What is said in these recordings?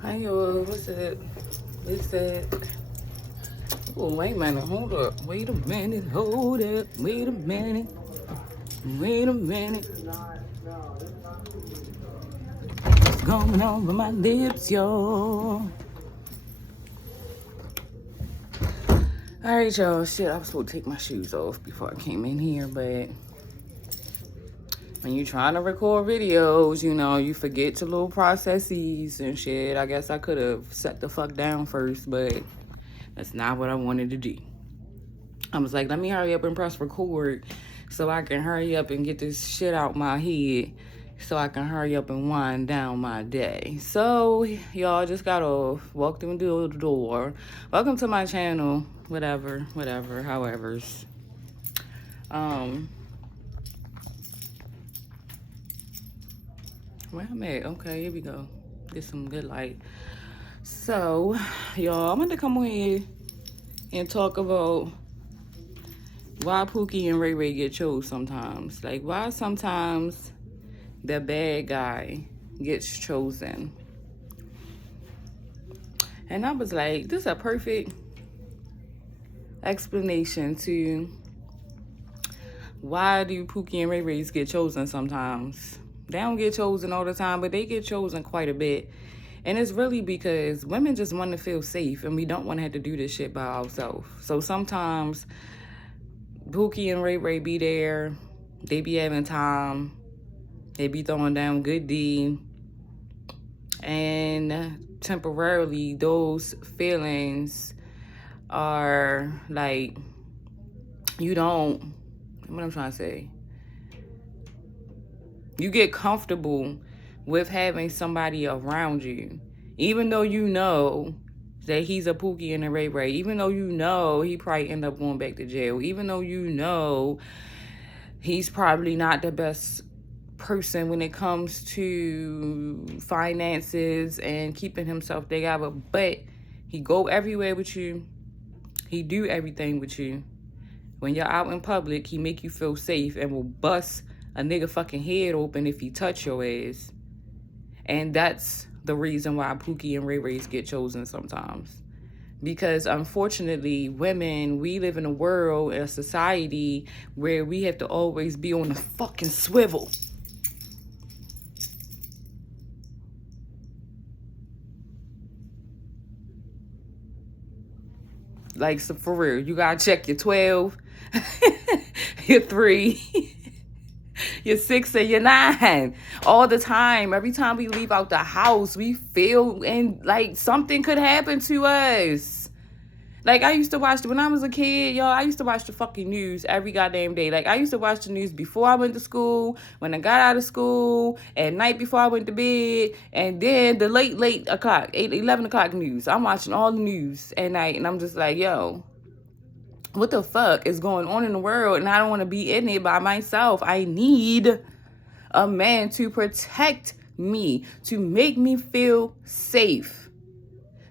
Hi, y'all. What's up? What's that? Oh, wait a minute. Hold up. Wait a minute. Hold up. Wait a minute. Wait a minute. What's going on with my lips, y'all? All right, y'all. Shit, I was supposed to take my shoes off before I came in here, but when you're trying to record videos, you know, you forget your little processes and shit. I guess I could have set the fuck down first, but that's not what I wanted to do. I was like, let me hurry up and press record so I can hurry up and get this shit out my head so I can hurry up and wind down my day. So, y'all just got off, walked through the door. Welcome to my channel, whatever, however's. Where I'm at? Okay, here we go. Get some good light. So, y'all, I'm going to come on here and talk about why Pookie and Ray Ray get chose sometimes. Like, why sometimes the bad guy gets chosen. And I was like, this is a perfect explanation to why do Pookie and Ray Rays get chosen sometimes. They don't get chosen all the time, but they get chosen quite a bit. And it's really because women just want to feel safe, and we don't want to have to do this shit by ourselves. So sometimes Pookie and Ray Ray be there. They be having time. They be throwing down good D. And temporarily, those feelings are like, you don't, what I'm trying to say, you get comfortable with having somebody around you, even though you know that he's a Pookie and a Ray Ray, even though you know he probably end up going back to jail, even though you know he's probably not the best person when it comes to finances and keeping himself together, but he go everywhere with you. He do everything with you. When you're out in public, he make you feel safe and will bust a nigga fucking head open if he touch your ass. And that's the reason why Pookie and Ray Rays get chosen sometimes. Because unfortunately, women, we live in a world, in a society where we have to always be on the fucking swivel. Like, so for real, you gotta check your 12, your 3, your 6, and your 9 all the time. Every time we leave out the house, we feel and like something could happen to us. Like, I used to watch, when I was a kid, y'all, I used to watch the fucking news every goddamn day. Like, I used to watch the news before I went to school, when I got out of school, at night before I went to bed, and then the late o'clock, 11 o'clock news. I'm watching all the news at night, and I'm just like, yo, what the fuck is going on in the world? And I don't want to be in it by myself. I need a man to protect me, to make me feel safe.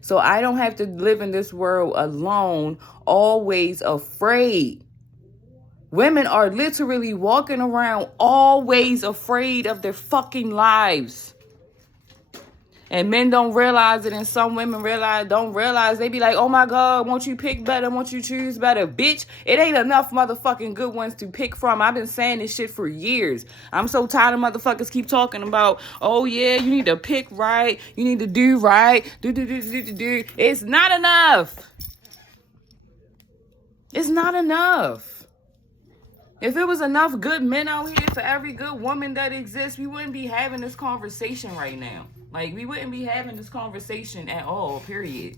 So I don't have to live in this world alone, always afraid. Women are literally walking around always afraid of their fucking lives. And men don't realize it, and some women don't realize. They be like, oh my God, won't you pick better? Won't you choose better? Bitch, it ain't enough motherfucking good ones to pick from. I've been saying this shit for years. I'm so tired of motherfuckers keep talking about, oh yeah, you need to pick right. You need to do right. Do. It's not enough. It's not enough. If it was enough good men out here for every good woman that exists, we wouldn't be having this conversation right now. Like, we wouldn't be having this conversation at all, period.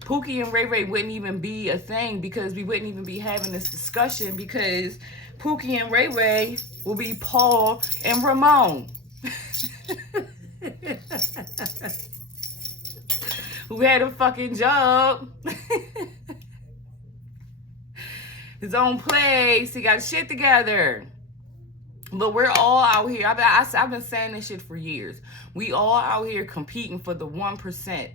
Pookie and Ray Ray wouldn't even be a thing, because we wouldn't even be having this discussion, because Pookie and Ray Ray will be Paul and Ramon. Who had a fucking job. His own place. He got shit together. But we're all out here. I've been saying this shit for years. We all out here competing for the 1%.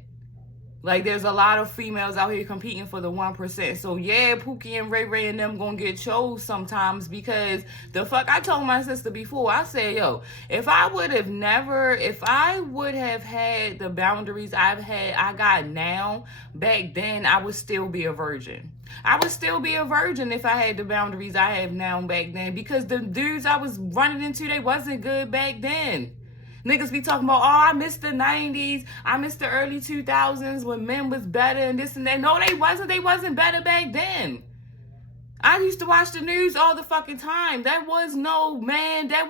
Like, there's a lot of females out here competing for the 1%. So, yeah, Pookie and Ray Ray and them gonna get chose sometimes because the fuck, I told my sister before, I said, yo, if I would have had the boundaries I got now, back then, I would still be a virgin. I would still be a virgin if I had the boundaries I have now back then because the dudes I was running into, they wasn't good back then. Niggas be talking about, oh, I miss the 90s. I miss the early 2000s when men was better and this and that. No, they wasn't. They wasn't better back then. I used to watch the news all the fucking time. That was no, man, that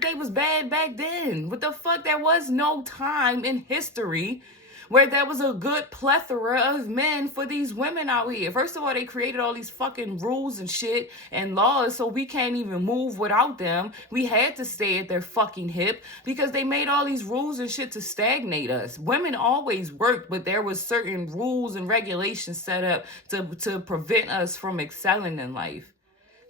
they was bad back then. What the fuck? There was no time in history where there was a good plethora of men for these women out here. First of all, they created all these fucking rules and shit and laws so we can't even move without them. We had to stay at their fucking hip because they made all these rules and shit to stagnate us. Women always worked, but there was certain rules and regulations set up to prevent us from excelling in life.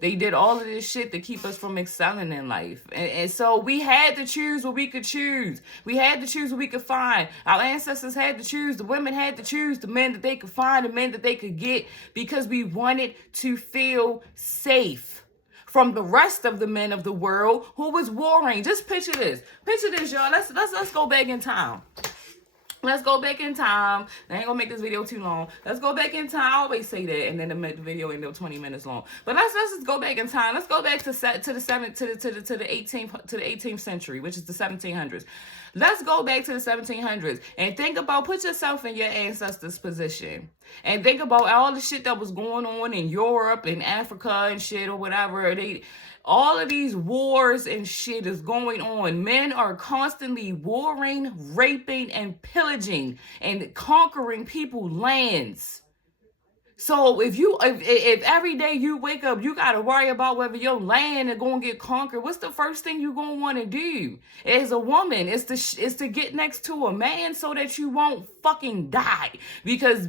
They did all of this shit to keep us from excelling in life. And so we had to choose what we could choose. We had to choose what we could find. Our ancestors had to choose. The women had to choose the men that they could find, the men that they could get, because we wanted to feel safe from the rest of the men of the world who was warring. Just picture this. Picture this, y'all. Let's go back in time. Let's go back in time. I ain't gonna make this video too long. Let's go back in time. I always say that, and then the video end up 20 minutes long. But let's just go back in time. Let's go back to the 18th century, which is the 1700s. Let's go back to the 1700s and think about, put yourself in your ancestors' position, and think about all the shit that was going on in Europe and Africa and shit or whatever. All of these wars and shit is going on. Men are constantly warring, raping, and pillaging and conquering people's lands. So if every day you wake up, you got to worry about whether your land is going to get conquered, what's the first thing you're going to want to do as a woman? Is to get next to a man so that you won't fucking die. Because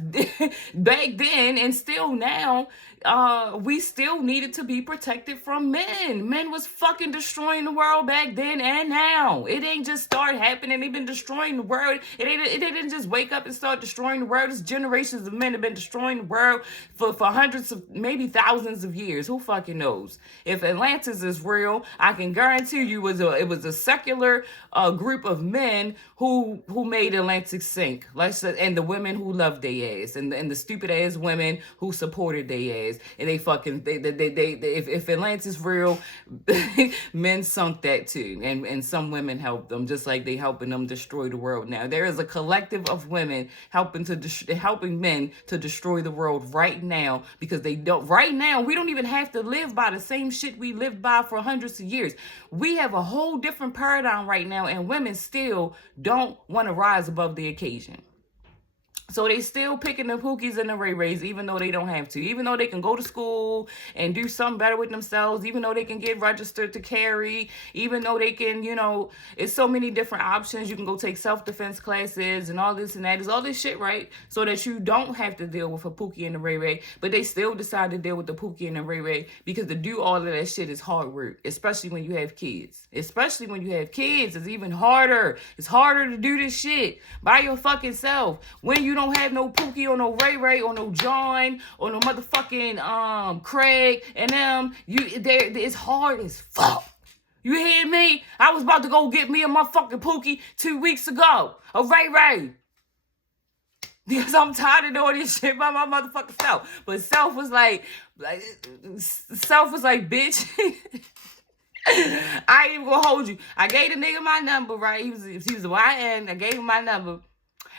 back then and still now, we still needed to be protected from men. Men was fucking destroying the world back then and now. It ain't just start happening. They've been destroying the world. It didn't just wake up and start destroying the world. It's generations of men have been destroying the world for hundreds of, maybe thousands of years. Who fucking knows? If Atlantis is real, I can guarantee you it was a secular group of men who made Atlantis sink. And the women who loved their ass, and the stupid ass women who supported their ass. And if Atlantis is real, men sunk that too. And some women helped them, just like they helping them destroy the world now. There is a collective of women helping men to destroy the world right now, because right now we don't even have to live by the same shit we lived by for hundreds of years. We have a whole different paradigm right now, and women still don't want to rise above the occasion. So they still picking the Pookies and the Ray Rays, even though they don't have to. Even though they can go to school and do something better with themselves. Even though they can get registered to carry. Even though they can, it's so many different options. You can go take self-defense classes and all this and that. There's all this shit, right? So that you don't have to deal with a Pookie and a Ray Ray. But they still decide to deal with the Pookie and the Ray Ray, because to do all of that shit is hard work. Especially when you have kids. Especially when you have kids. It's even harder. It's harder to do this shit by your fucking self. When you don't have no Pookie or no Ray Ray or no John or no motherfucking Craig and them, it's hard as fuck. You hear me? I was about to go get me a motherfucking Pookie 2 weeks ago. A Ray Ray. Because I'm tired of doing this shit by my motherfucking self. But self was like, bitch. I ain't even gonna hold you. I gave the nigga my number, right? He was a YN. I gave him my number.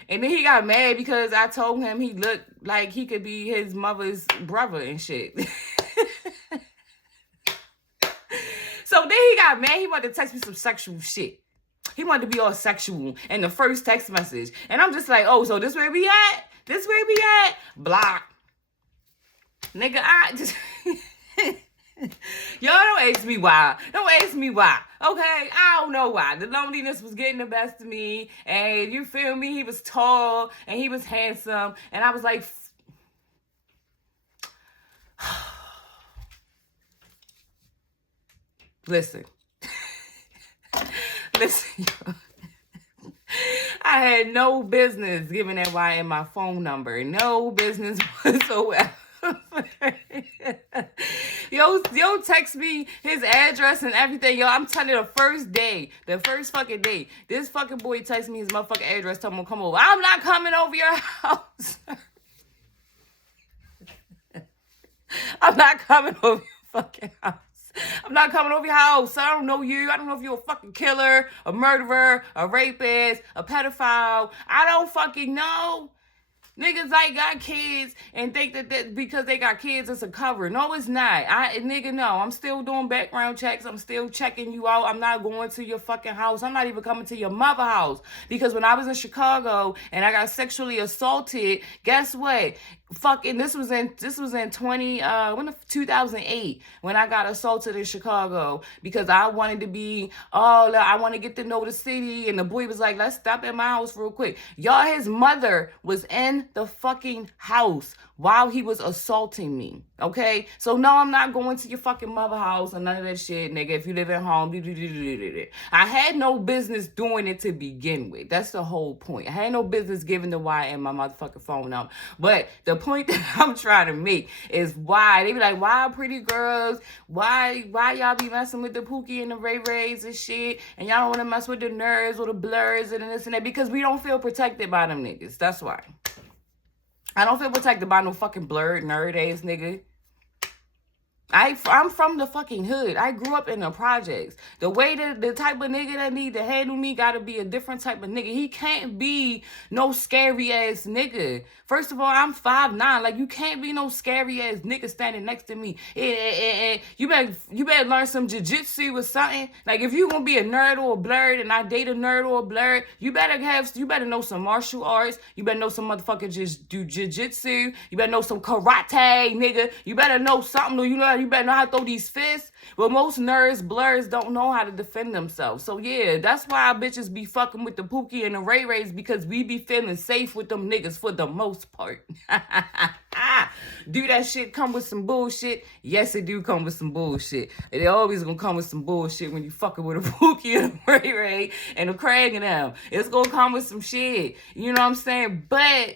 And then he got mad because I told him he looked like he could be his mother's brother and shit. So then he got mad. He wanted to text me some sexual shit. He wanted to be all sexual in the first text message. And I'm just like, oh, so this where we at? This where we at? Block. Nigga, I just... Y'all don't ask me why. Don't ask me why. Okay? I don't know why. The loneliness was getting the best of me. And you feel me? He was tall and he was handsome. And I was like... Listen. Listen, y'all. I I had no business giving that YN my phone number. No business whatsoever. Yo, text me his address and everything. Yo, I'm telling you, the first fucking day, this fucking boy texts me his motherfucking address, telling him to come over. I'm not coming over your house. I'm not coming over your fucking house. I'm not coming over your house. I don't know you. I don't know if you're a fucking killer, a murderer, a rapist, a pedophile. I don't fucking know. Niggas like got kids and think that because they got kids, it's a cover. No, it's not. Nigga, no. I'm still doing background checks. I'm still checking you out. I'm not going to your fucking house. I'm not even coming to your mother house. Because when I was in Chicago and I got sexually assaulted, guess what? Fucking this was in 2008 when I got assaulted in Chicago because I wanted to be I want to get to know the city, and the boy was like, let's stop at my house real quick. Y'all, his mother was in the fucking house while he was assaulting me. Okay, so no, I'm not going to your fucking mother house or none of that shit, nigga. If you live at home, I had no business doing it to begin with. That's the whole point. I had no business giving the YN my motherfucking phone number. But the point that I'm trying to make is why they be like, why pretty girls? Why y'all be messing with the Pookie and the Ray Rays and shit? And y'all don't want to mess with the nerds or the blurs and this and that because we don't feel protected by them niggas. That's why. I don't feel protected by no fucking blurred nerd ass nigga. I'm from the fucking hood. I grew up in the projects. The way that the type of nigga that need to handle me gotta be a different type of nigga. He can't be no scary ass nigga. First of all, I'm 5'9". Like, you can't be no scary ass nigga standing next to me. You better learn some jiu-jitsu or something. Like, if you gonna be a nerd or a blurred and I date a nerd or a blurred, you better know some martial arts. You better know some motherfucking just do jiu-jitsu. You better know some karate, nigga. You better know something. You better know how to throw these fists. But most nerds, blurs don't know how to defend themselves. So yeah, that's why bitches be fucking with the Pookie and the Ray Rays, because we be feeling safe with them niggas for the most part. Do that shit come with some bullshit? Yes, it do come with some bullshit. And it always gonna come with some bullshit when you fucking with a Pookie and a Ray Ray and a Craig and them. It's gonna come with some shit. You know what I'm saying? But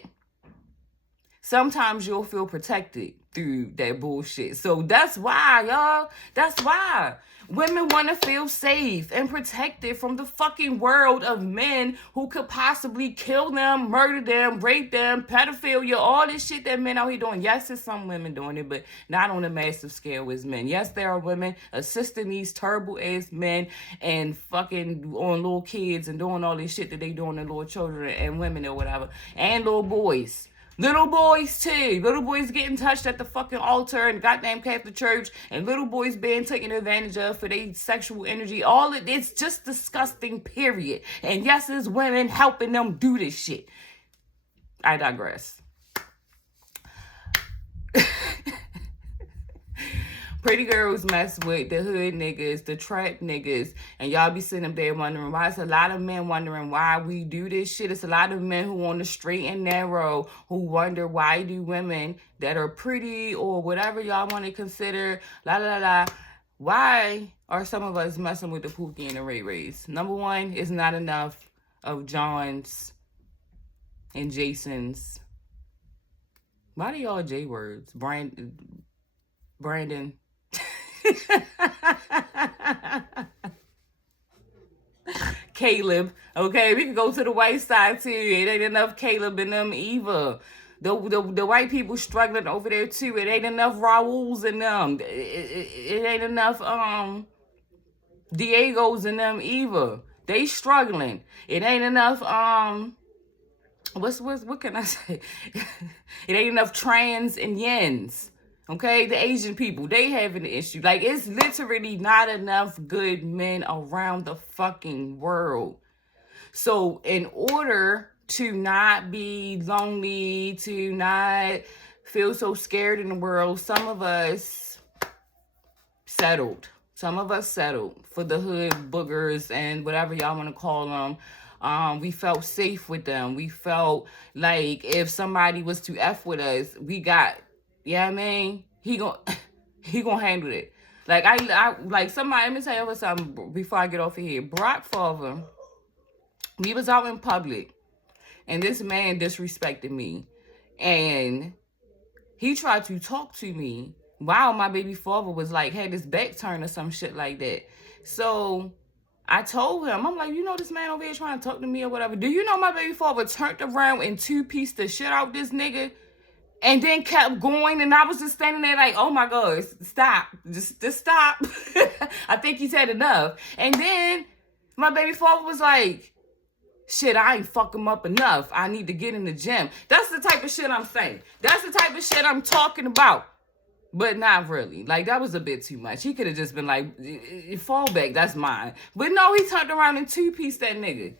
sometimes you'll feel protected through that bullshit. So that's why, y'all. That's why. Women want to feel safe and protected from the fucking world of men who could possibly kill them, murder them, rape them, pedophilia, all this shit that men out here doing. Yes, there's some women doing it, but not on a massive scale as men. Yes, there are women assisting these terrible ass men and fucking on little kids and doing all this shit that they doing to little children and women or whatever. And little boys. Little boys, too. Little boys getting touched at the fucking altar and goddamn Catholic Church. And little boys being taken advantage of for their sexual energy. All of it's just disgusting, period. And yes, it's women helping them do this shit. I digress. Pretty girls mess with the hood niggas, the trap niggas, and y'all be sitting up there wondering why. It's a lot of men wondering why we do this shit. It's a lot of men who on the straight and narrow who wonder why do women that are pretty or whatever y'all want to consider, why are some of us messing with the Pookie and the Ray Rays? Number one, it's not enough of John's and Jason's. Why do y'all J words? Brandon. Caleb, okay, we can go to the white side too. It ain't enough Caleb and them either. The white people struggling over there too. It ain't enough Raúls in them. It ain't enough Diegos in them either. They struggling. It ain't enough what can I say? It ain't enough trans and yens. Okay, the Asian people, they having the issue. Like, it's literally not enough good men around the fucking world. So, in order to not be lonely, to not feel so scared in the world, some of us settled. Some of us settled for the hood boogers and whatever y'all want to call them. We felt safe with them. We felt like if somebody was to F with us, we got... Yeah, I mean, he gonna handle it. Like I like somebody. Let me tell you something before I get off of here. Brock father, we was out in public. And this man disrespected me. And he tried to talk to me while my baby father was like, had his back turned or some shit like that. So I told him, I'm like, you know, this man over here trying to talk to me or whatever. Do you know my baby father turned around and two-pieced the shit out this nigga? And then kept going, and I was just standing there like, oh my God, stop. Just stop. I think he's had enough. And then my baby father was like, shit, I ain't fuck him up enough. I need to get in the gym. That's the type of shit I'm saying. That's the type of shit I'm talking about. But not really. Like, that was a bit too much. He could have just been like, fall back, that's mine. But no, he turned around and two-pieced that nigga.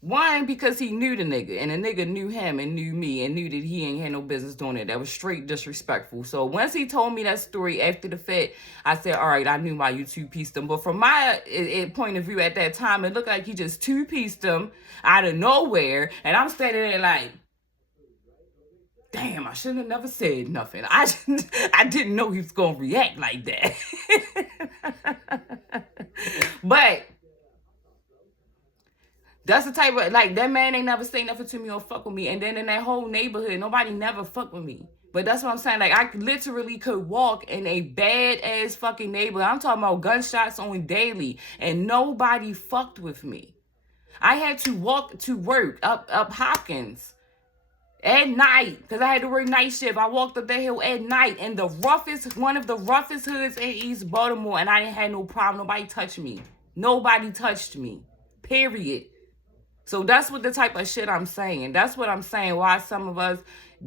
One, because he knew the nigga, and the nigga knew him and knew me and knew that he ain't had no business doing it. That was straight disrespectful. So once he told me that story after the fact, I said, all right, I knew why you two-pieced him. But from my point of view at that time, it looked like he just two-pieced him out of nowhere. And I'm standing there like, damn, I shouldn't have never said nothing. I didn't know he was going to react like that. But that's the type of, like, that man ain't never say nothing to me or fuck with me. And then in that whole neighborhood, nobody never fuck with me. But that's what I'm saying. Like, I literally could walk in a bad-ass fucking neighborhood. I'm talking about gunshots on daily. And nobody fucked with me. I had to walk to work up Hopkins at night, because I had to work night shift. I walked up that hill at night in the roughest, one of the roughest hoods in East Baltimore, and I didn't have no problem. Nobody touched me. Nobody touched me. Period. So that's what the type of shit I'm saying. That's what I'm saying, why some of us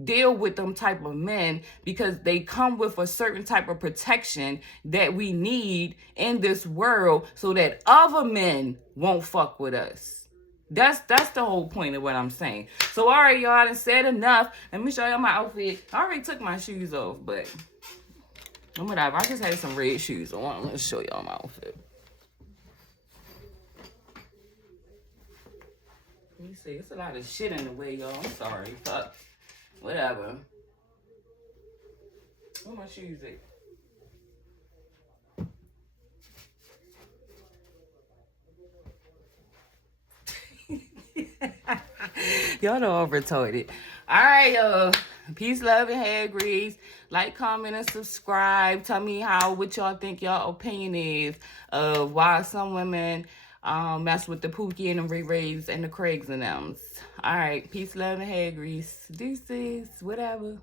deal with them type of men, because they come with a certain type of protection that we need in this world so that other men won't fuck with us. That's the whole point of what I'm saying. So, all right, y'all, I done said enough. Let me show y'all my outfit. I already took my shoes off, but whatever. I just had some red shoes on. I'm going to show y'all my outfit. Let me see. It's a lot of shit in the way, y'all. I'm sorry. Fuck. Whatever. Where my shoes at? Y'all know I'm retarded. All right, y'all. Peace, love, and hair grease. Like, comment, and subscribe. Tell me what y'all think y'all opinion is of why some women mess with the Pookie and the Ray Rays and the Craigs and them. All right. Peace, love, and hair grease. Deuces. Whatever.